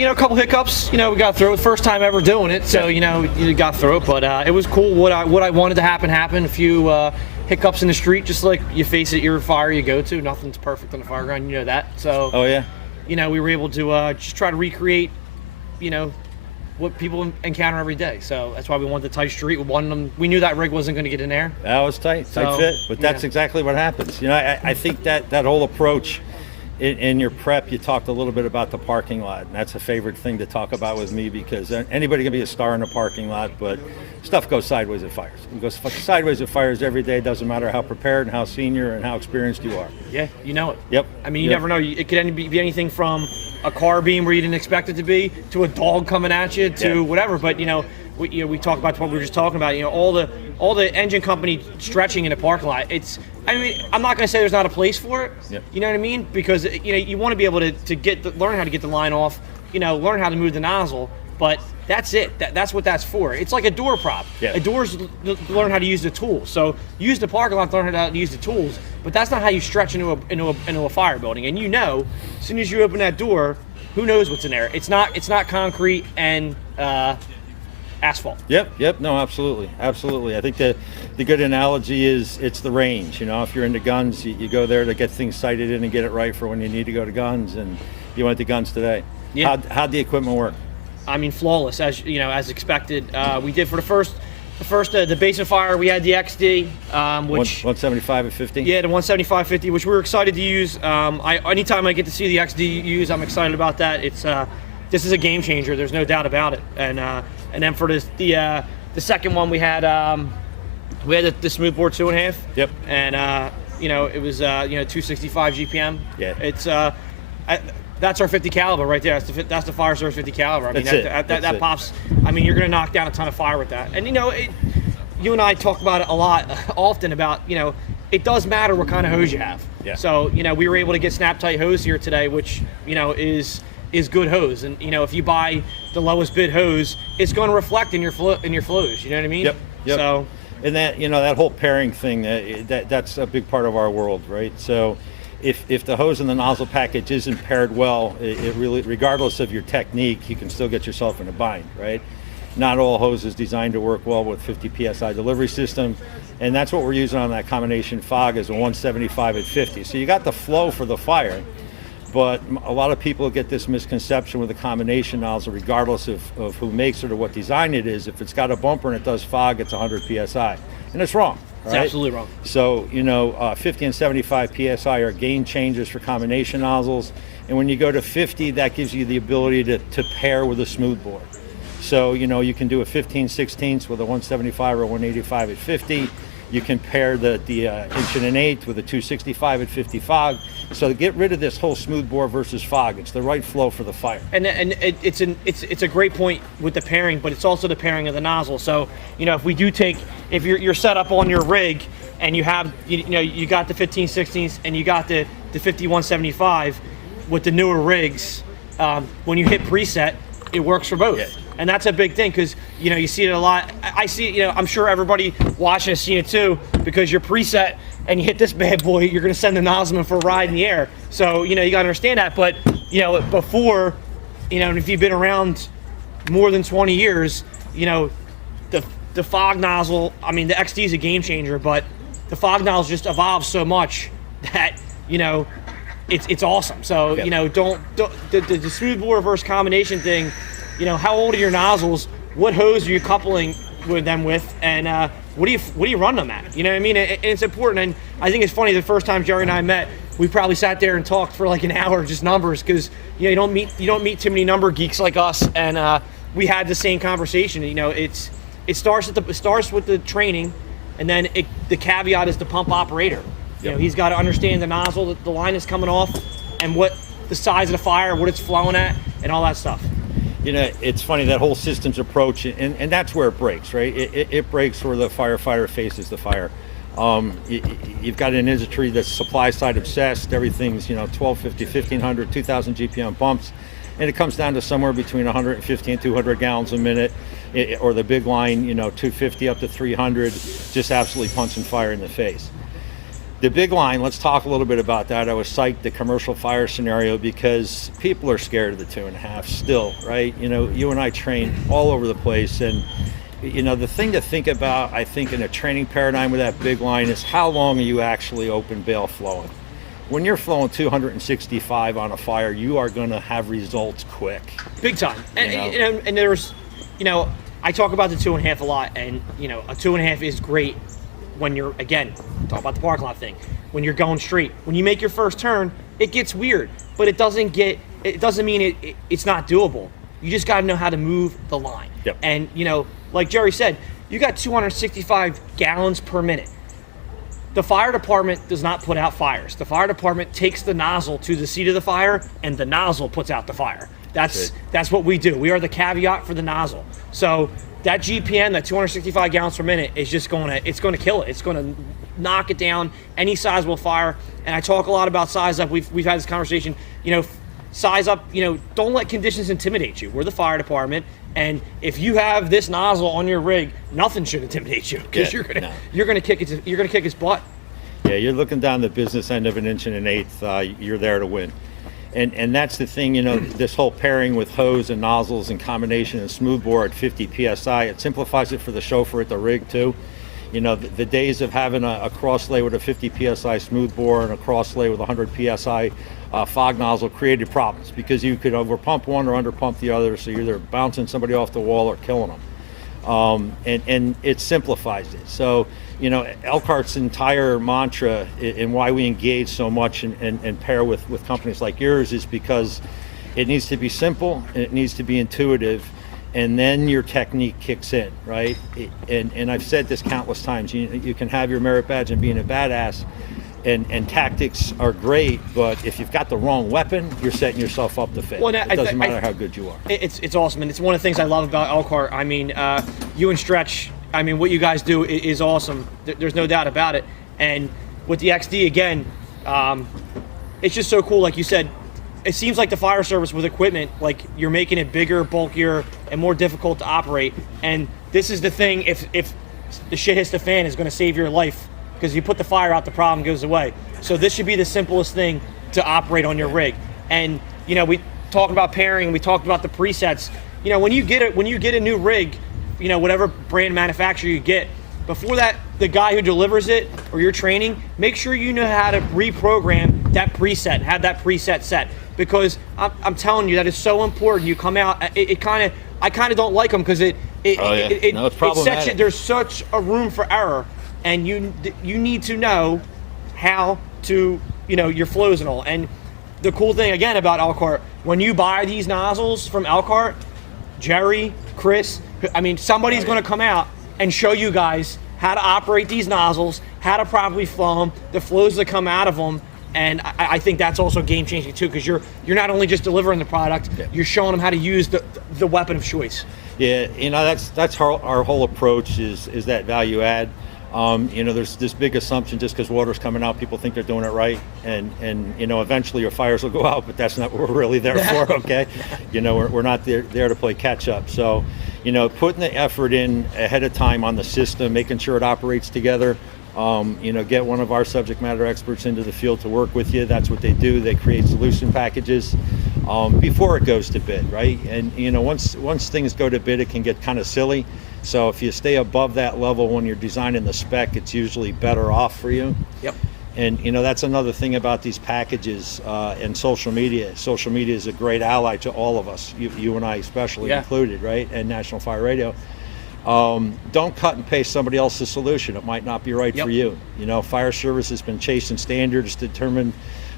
a couple hiccups. We got through it. First time ever doing it, so you got through it. But it was cool. What I wanted to happen happened. A few hiccups in the street, just like you face it, your fire you go to. Nothing's perfect on the fire ground, you know that. So. Oh yeah. We were able to just try to recreate, what people encounter every day. So that's why we wanted the tight street. We knew that rig wasn't going to get in there. That was tight fit. But that's exactly what happens. I think that whole approach. In your prep, you talked a little bit about the parking lot, and that's a favorite thing to talk about with me because anybody can be a star in a parking lot, but stuff goes sideways at fires. It goes sideways at fires every day. It doesn't matter how prepared and how senior and how experienced you are. Yeah, you know it. Yep. I mean, you never know. It could be anything from a car beam where you didn't expect it to be, to a dog coming at you, to whatever. But we talk about what we were just talking about. All the engine company stretching in the parking lot. I'm not going to say there's not a place for it. Yep. You know what I mean? Because you want to be able to learn how to get the line off. Learn how to move the nozzle. But that's it. That's what that's for. It's like a door prop. Yeah. A door's learn how to use the tools. So use the parking lot to learn how to use the tools. But that's not how you stretch into a fire building. And as soon as you open that door, who knows what's in there? It's not concrete and asphalt. Yep. No, absolutely. I think the good analogy is it's the range. If you're into guns, you go there to get things sighted in and get it right for when you need to go to guns, and you went to guns today. Yeah. How'd the equipment work? Flawless, as expected. We did for the basin fire. We had the XD, which 175 at 50. Yeah, the 175/50, which we were excited to use. Anytime I get to see the XD used, I'm excited about that. This is a game changer. There's no doubt about it. And then for the second one, we had the smoothbore 2.5. Yep. And it was 265 GPM. Yeah. It's that's our 50 caliber right there. That's the Fire Service 50 caliber. That pops. You're going to knock down a ton of fire with that. And you and I talk about it often about it does matter what kind of hose you have. Yeah. So we were able to get snap tight hose here today, which is good hose. And if you buy the lowest bid hose, it's going to reflect in your flows. You know what I mean? Yep. So. And that whole pairing thing, that's a big part of our world, right? So if the hose and the nozzle package isn't paired well, it really, regardless of your technique, you can still get yourself in a bind, right? Not all hose is designed to work well with 50 PSI delivery system, and that's what we're using on that combination fog is a 175 at 50. So you got the flow for the fire, but a lot of people get this misconception with a combination nozzle, regardless of who makes it or what design it is. If it's got a bumper and it does fog, it's 100 PSI, and it's wrong. It's absolutely wrong. So 50 and 75 PSI are game changers for combination nozzles, and when you go to 50, that gives you the ability to pair with a smoothbore. So you can do a 15/16 with a 175 or 185 at 50. You can pair the 1.1/8 with a 265 at 50 fog. So to get rid of this whole smoothbore versus fog, it's the right flow for the fire. And it's a great point with the pairing, but it's also the pairing of the nozzle. So if you're set up on your rig and you have you got the 15/16 and you got the 51/75 with the newer rigs, when you hit preset, it works for both. Yeah. And that's a big thing because you see it a lot. I see it, I'm sure everybody watching has seen it too, because you're preset and you hit this bad boy, you're going to send the nozzleman for a ride in the air. So you got to understand that. But before, if you've been around more than 20 years, the fog nozzle, the XD is a game changer, but the fog nozzle just evolves so much that it's awesome. So don't the smoothbore versus combination thing. How old are your nozzles? What hose are you coupling with them with? And what do you run them at? You know what I mean? And it's important. And I think it's funny, the first time Jerry and I met, we probably sat there and talked for like an hour, just numbers, because you don't meet too many number geeks like us. And we had the same conversation. It starts with the training, and then the caveat is the pump operator. Yep. He's got to understand the nozzle, the line is coming off, and what the size of the fire, what it's flowing at, and all that stuff. It's funny, that whole systems approach, and that's where it breaks, right? It breaks where the firefighter faces the fire. You've got an industry that's supply side obsessed. Everything's 1250, 1500, 2000 GPM pumps, and it comes down to somewhere between 150 and 200 gallons a minute, or the big line, 250 up to 300, just absolutely punching fire in the face. The big line, let's talk a little bit about that. I was psyched the commercial fire scenario because people are scared of the 2.5 still, right? You know, you and I train all over the place, and you know, the thing to think about, I think, in a training paradigm with that big line is how long are you actually open bail flowing? When you're flowing 265 on a fire, you are going to have results quick. Big time. And there's, you know, I talk about the 2.5 a lot, and you know, a 2.5 is great when you're, again, talk about the parking lot thing, when you're going straight. When you make your first turn, it gets weird, but it doesn't mean it's not doable. You just got to know how to move the line. Yep. And you know, like Jerry said, you got 265 gallons per minute. The fire department does not put out fires. The fire department takes the nozzle to the seat of the fire, and the nozzle puts out the fire. That's what we do. We are the caveat for the nozzle. So that GPM, that 265 gallons per minute, is just going to kill it. It's going to knock it down, any sizable fire. And I talk a lot about size up. We've had this conversation. You know, size up. You know, don't let conditions intimidate you. We're the fire department, and if you have this nozzle on your rig, nothing should intimidate you, because you're gonna kick its butt. Yeah, you're looking down the business end of 1 1/8. You're there to win. And that's the thing, you know, this whole pairing with hose and nozzles and combination and smoothbore at 50 PSI, it simplifies it for the chauffeur at the rig too. You know, the days of having a cross lay with a 50 PSI smoothbore and a cross lay with 100 PSI fog nozzle created problems, because you could over pump one or under pump the other, so you're either bouncing somebody off the wall or killing them. And it simplifies it. So, you know, Elkhart's entire mantra and why we engage so much and pair with companies like yours is because it needs to be simple, and it needs to be intuitive, and then your technique kicks in, right? And I've said this countless times, you can have your merit badge and being a badass, and tactics are great, but if you've got the wrong weapon, you're setting yourself up to fail. Well, it doesn't matter how good you are. It's awesome, and it's one of the things I love about Elkhart. I mean, you and Stretch, I mean, what you guys do is awesome. There's no doubt about it. And with the XD, again, it's just so cool. Like you said, it seems like the fire service with equipment, like you're making it bigger, bulkier, and more difficult to operate. And this is the thing, if the shit hits the fan, is going to save your life, because you put the fire out, the problem goes away. So this should be the simplest thing to operate on your rig. And you know, we talked about pairing, we talked about the presets. You know, when you get a new rig, you know, whatever brand manufacturer you get, before that, the guy who delivers it or your training, make sure you know how to reprogram that preset, have that preset set, because I'm telling you that is so important. You come out, I kind of don't like them, because it's problematic. There's such a room for error, and you need to know how to, you know, your flows and all. And the cool thing again about Elkhart, when you buy these nozzles from Elkhart, Jerry, Chris, I mean, somebody's going to come out and show you guys how to operate these nozzles, how to properly flow them, the flows that come out of them. And I think that's also game changing too, because you're not only just delivering the product, you're showing them how to use the weapon of choice. Yeah, you know, that's our whole approach is that value add. You know, there's this big assumption, just because water's coming out, people think they're doing it right, and you know, eventually your fires will go out, but that's not what we're really there for. Okay, you know, we're not there to play catch up. So, you know, putting the effort in ahead of time on the system, making sure it operates together. You know, get one of our subject matter experts into the field to work with you. That's what they do. They create solution packages before it goes to bid, right? And you know, once things go to bid, it can get kind of silly. So if you stay above that level when you're designing the spec, it's usually better off for you. Yep. And you know, that's another thing about these packages and social media. Social media is a great ally to all of us, you and I especially included, right? And National Fire Radio. Don't cut and paste somebody else's solution. It might not be right for you. You know, fire service has been chasing standards determined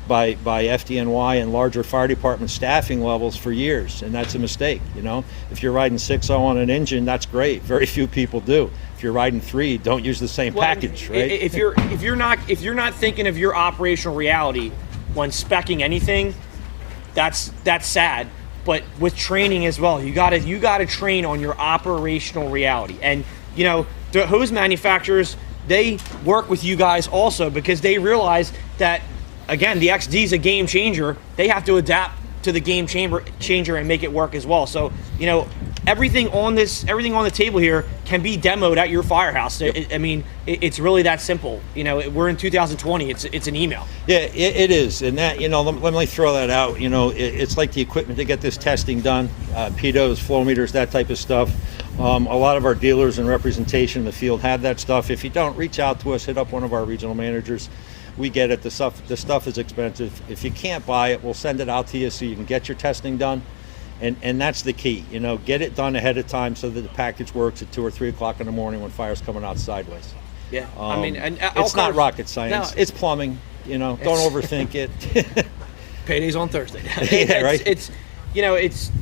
by FDNY and larger fire department staffing levels for years, and that's a mistake. You know, if you're riding 6.0 on an engine, that's great. Very few people do. If you're riding 3, don't use the same package, right? If you're not thinking of your operational reality when speccing anything, that's sad. But with training as well, you gotta train on your operational reality. And you know, the hose manufacturers, they work with you guys also, because they realize that, again, the XD is a game changer. They have to adapt to the game changer and make it work as well. So, you know, everything on the table here can be demoed at your firehouse. Yep. I mean, it's really that simple. You know, we're in 2020. It's an email. Yeah, it is, and that, you know, let me throw that out. You know, it's like the equipment to get this testing done, pitos, flow meters, that type of stuff. A lot of our dealers and representation in the field have that stuff. If you don't, reach out to us, hit up one of our regional managers. We get it. The stuff is expensive. If you can't buy it, we'll send it out to you so you can get your testing done. And that's the key, you know, get it done ahead of time so that the package works at 2 or 3 o'clock in the morning when fire's coming out sideways. Yeah, I mean, and it's not rocket science. No, it's plumbing. You know, don't overthink it. Payday's on Thursday. Yeah, right. It's you know, it's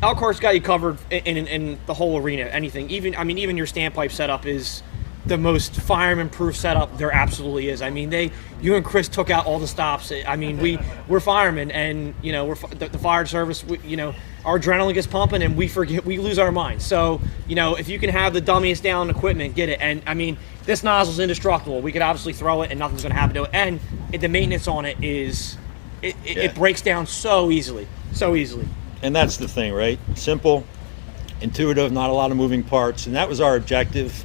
Elkhart's got you covered in the whole arena. Anything, even your standpipe setup is the most fireman-proof setup there absolutely is. I mean, you and Chris took out all the stops. I mean, we're firemen, and you know, the fire service. You know, our adrenaline gets pumping, and we lose our minds. So, you know, if you can have the dummiest down equipment, get it. And I mean, this nozzle's indestructible. We could obviously throw it, and nothing's going to happen to it. And the maintenance on it is, it breaks down so easily, And that's the thing, right? Simple, intuitive, not a lot of moving parts, and that was our objective.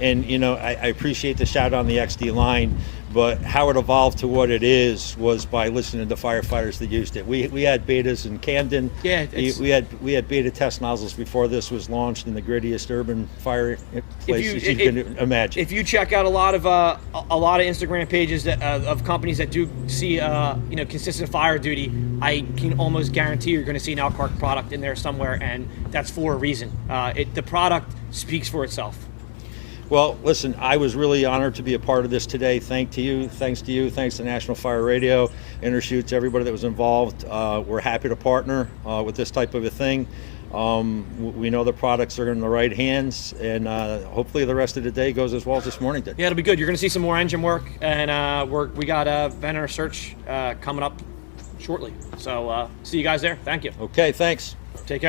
And you know, I appreciate the shout on the XD line, but how it evolved to what it is was by listening to firefighters that used it. We had betas in Camden. Yeah, we had beta test nozzles before this was launched in the grittiest urban fire places you can imagine. If you check out a lot of Instagram pages of companies that do see you know, consistent fire duty, I can almost guarantee you're going to see an Elkhart product in there somewhere, and that's for a reason. The product speaks for itself. Well, listen, I was really honored to be a part of this today. Thanks to you, thanks to National Fire Radio, Intershoots, everybody that was involved. We're happy to partner with this type of a thing. We know the products are in the right hands, and hopefully the rest of the day goes as well as this morning did. Yeah, it'll be good. You're going to see some more engine work, and we got a vendor search coming up shortly. So see you guys there. Thank you. Okay, thanks. Take care.